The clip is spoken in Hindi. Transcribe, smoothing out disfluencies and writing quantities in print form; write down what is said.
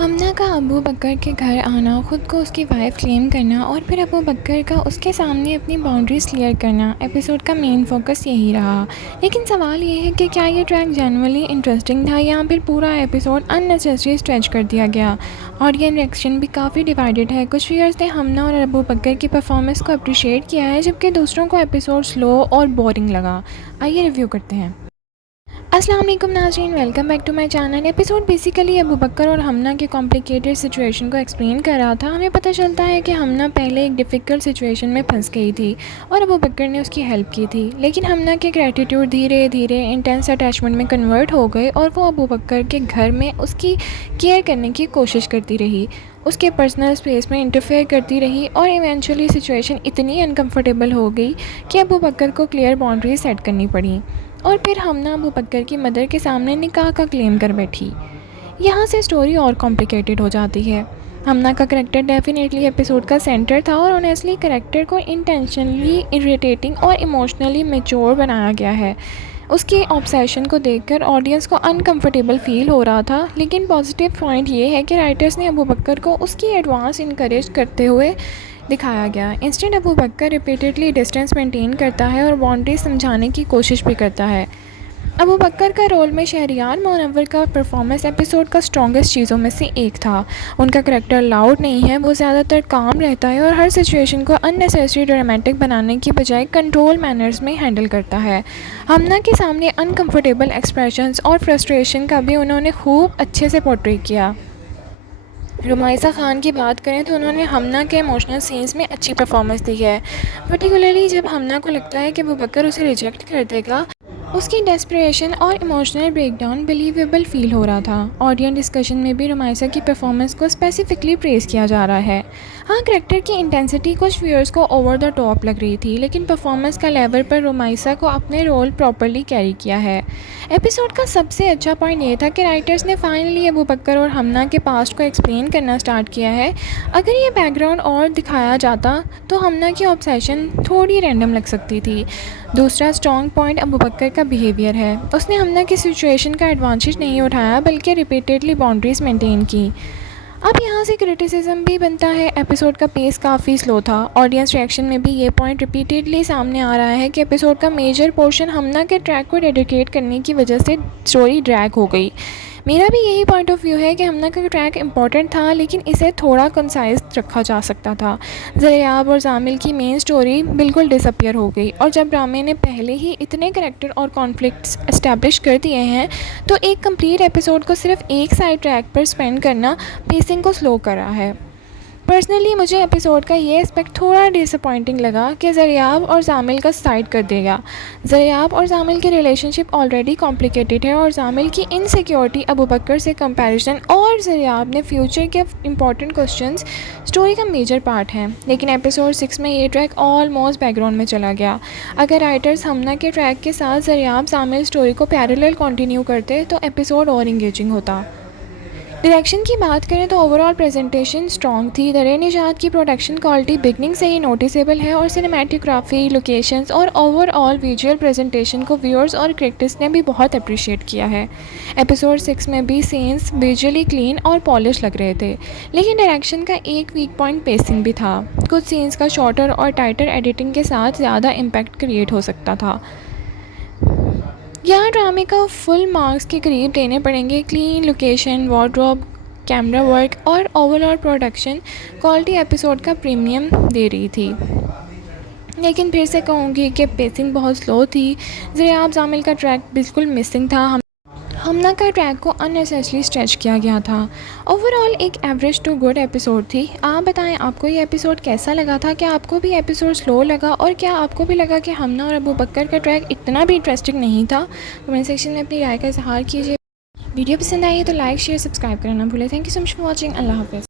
हमना का अबू बकर के घर आना, ख़ुद को उसकी वाइफ क्लेम करना और फिर अबू बकर का उसके सामने अपनी बाउंड्रीज़ क्लियर करना एपिसोड का मेन फोकस यही रहा। लेकिन सवाल ये है कि क्या ये ट्रैक जनरली इंटरेस्टिंग था या फिर पूरा एपिसोड अननेसेसरी स्ट्रेच कर दिया गया। ऑडियंस रिएक्शन भी काफ़ी डिवाइडेड है। कुछ व्यूअर्स ने हमना और अबू बकर की परफॉर्मेंस को अप्रिशिएट किया है, जबकि दूसरों को एपिसोड स्लो और बोरिंग लगा। आइए रिव्यू करते हैं। अस्सलाम वालेकुम नाज़रीन, welcome back to my channel. Episode basically Abu Bakr और हमना के कॉम्प्लिकेटेड सिचुएशन को एक्सप्लेन कर रहा था। हमें पता चलता है कि हमना पहले एक डिफ़िकल्ट सिचुएशन में फंस गई थी और अबू बकर ने उसकी हेल्प की थी, लेकिन हमना के ग्रेटिट्यूड धीरे धीरे इंटेंस अटैचमेंट में कन्वर्ट हो गए और वो अबू बकर के घर में उसकी केयर करने की कोशिश करती रही, उसके पर्सनल स्पेस में इंटरफेयर करती रही और इवेंचुअली सिचुएशन इतनी अनकम्फर्टेबल हो गई कि अबू बकर को क्लियर बाउंड्री सेट करनी पड़ी और फिर हमना अबू बकर की मदर के सामने निकाह का क्लेम कर बैठी। यहाँ से स्टोरी और कॉम्प्लिकेटेड हो जाती है। हमना का करेक्टर डेफिनेटली एपिसोड का सेंटर था और ऑनेस्टली करेक्टर को इंटेंशनली इरिटेटिंग और इमोशनली मैच्योर बनाया गया है। उसके ऑब्सेशन को देखकर ऑडियंस को अनकंफर्टेबल फील हो रहा था, लेकिन पॉजिटिव पॉइंट ये है कि राइटर्स ने अबू बकर को उसकी एडवांस इनकरेज करते हुए दिखाया गया। इंस्टेंट अबू बकर रिपीटेडली डिस्टेंस मेंटेन करता है और बाउंड्री समझाने की कोशिश भी करता है। अबू बकर का रोल में शहरियार मुनव्वर का परफॉर्मेंस एपिसोड का स्ट्रॉन्गेस्ट चीज़ों में से एक था। उनका करैक्टर लाउड नहीं है, वो ज़्यादातर काम रहता है और हर सिचुएशन को अननेसेसरी ड्रामेटिक बनाने की बजाय कंट्रोल मैनर्स में हैंडल करता है। हमना के सामने अनकंफर्टेबल एक्सप्रेशंस और फ्रस्ट्रेशन का भी उन्होंने खूब अच्छे से पोर्ट्रे किया। रुमाइसा ख़ान की बात करें तो उन्होंने हमना के इमोशनल सीन्स में अच्छी परफॉर्मेंस दी है, पर्टिकुलरली जब हमना को लगता है कि अबू बकर उसे रिजेक्ट कर देगा। उसकी डेस्परेशन और इमोशनल ब्रेकडाउन बिलीवेबल फील हो रहा था। ऑडियंस डिस्कशन में भी रुमाइसा की परफॉर्मेंस को स्पेसिफिकली प्रेज़ किया जा रहा है। हाँ, करैक्टर की इंटेंसिटी कुछ व्यूअर्स को ओवर द टॉप लग रही थी, लेकिन परफॉर्मेंस का लेवल पर रुमाइसा को अपने रोल प्रॉपर्ली कैरी किया है। एपिसोड का सबसे अच्छा पॉइंट ये था कि राइटर्स ने फाइनली अबू बकर और हमना के पास्ट को एक्सप्लेन करना स्टार्ट किया है। अगर ये बैकग्राउंड और दिखाया जाता तो हमना की ऑब्सेशन थोड़ी रैंडम लग सकती थी। दूसरा स्ट्रॉन्ग पॉइंट अबू बकर का बिहेवियर है। उसने हमना की सिचुएशन का एडवांटेज नहीं उठाया, बल्कि रिपीटेडली बाउंड्रीज मेंटेन की। अब यहाँ से क्रिटिसिज्म भी बनता है, एपिसोड का पेस काफ़ी स्लो था। ऑडियंस रिएक्शन में भी ये पॉइंट रिपीटेडली सामने आ रहा है कि एपिसोड का मेजर पोर्शन हमना के ट्रैक को डेडिकेट करने की वजह से स्टोरी ड्रैग हो गई। मेरा भी यही पॉइंट ऑफ व्यू है कि हमना का ट्रैक इंपॉर्टेंट था, लेकिन इसे थोड़ा कंसाइज रखा जा सकता था। ज़रियाब और जामिल की मेन स्टोरी बिल्कुल डिसअपियर हो गई और जब ड्रामे ने पहले ही इतने करैक्टर और कॉन्फ्लिक्ट्स एस्टैब्लिश कर दिए हैं तो एक कंप्लीट एपिसोड को सिर्फ एक साइड ट्रैक पर स्पेंड करना पेसिंग को स्लो कर रहा है। पर्सनली मुझे एपिसोड का ये एस्पेक्ट थोड़ा डिसअपॉइंटिंग लगा कि ज़रियाब और जामिल का साइड कर देगा। ज़रियाब और जामिल की रिलेशनशिप ऑलरेडी कॉम्प्लिकेटेड है और जामिल की इनसिक्योरिटी अबू बकर से कंपैरिजन और ज़रियाब ने फ्यूचर के इंपॉर्टेंट क्वेश्चंस स्टोरी का मेजर पार्ट हैं। लेकिन एपिसोड 6 में ये ट्रैक ऑलमोस्ट बैकग्राउंड में चला गया। अगर राइटर्स हमना के ट्रैक के साथ ज़रियाब जामिल स्टोरी को पैरेलल कंटिन्यू करते तो एपिसोड और इंगेजिंग होता। डायरेक्शन की बात करें तो ओवरऑल प्रेजेंटेशन स्ट्रॉन्ग थी। दरे निजात की प्रोडक्शन क्वालिटी बिगनिंग से ही नोटिसेबल है और सिनेमैटोग्राफी, लोकेशंस और ओवरऑल विजुअल प्रेजेंटेशन को व्यूअर्स और क्रिटिक्स ने भी बहुत अप्रिशिएट किया है। एपिसोड 6 में भी सीन्स विजुअली क्लीन और पॉलिश लग रहे थे, लेकिन डायरेक्शन का एक वीक पॉइंट पेसिंग भी था। कुछ सीन्स का शॉर्टर और टाइटर एडिटिंग के साथ ज़्यादा इम्पैक्ट क्रिएट हो सकता था। यहाँ ड्रामे का फुल मार्क्स के करीब देने पड़ेंगे। Clean location, wardrobe, camera work और ओवरऑल प्रोडक्शन क्वालिटी एपिसोड का प्रीमियम दे रही थी। लेकिन फिर से कहूँगी कि पेसिंग बहुत स्लो थी। ज़रियाब जामिल का ट्रैक बिल्कुल मिसिंग था। हमना का ट्रैक को अननेसेसरी स्ट्रेच किया गया था। ओवरऑल एक एवरेज टू गुड एपिसोड थी। आप बताएं आपको ये एपिसोड कैसा लगा था? क्या आपको भी एपिसोड स्लो लगा और क्या आपको भी लगा कि हमना और अबू बकर का ट्रैक इतना भी इंटरेस्टिंग नहीं था? कमेंट सेक्शन में अपनी राय का इजहार कीजिए। वीडियो पसंद आई है तो लाइक, शेयर, सब्सक्राइब करना ना भूलें। Thank you so much for watching. Allah हाफ़िज़।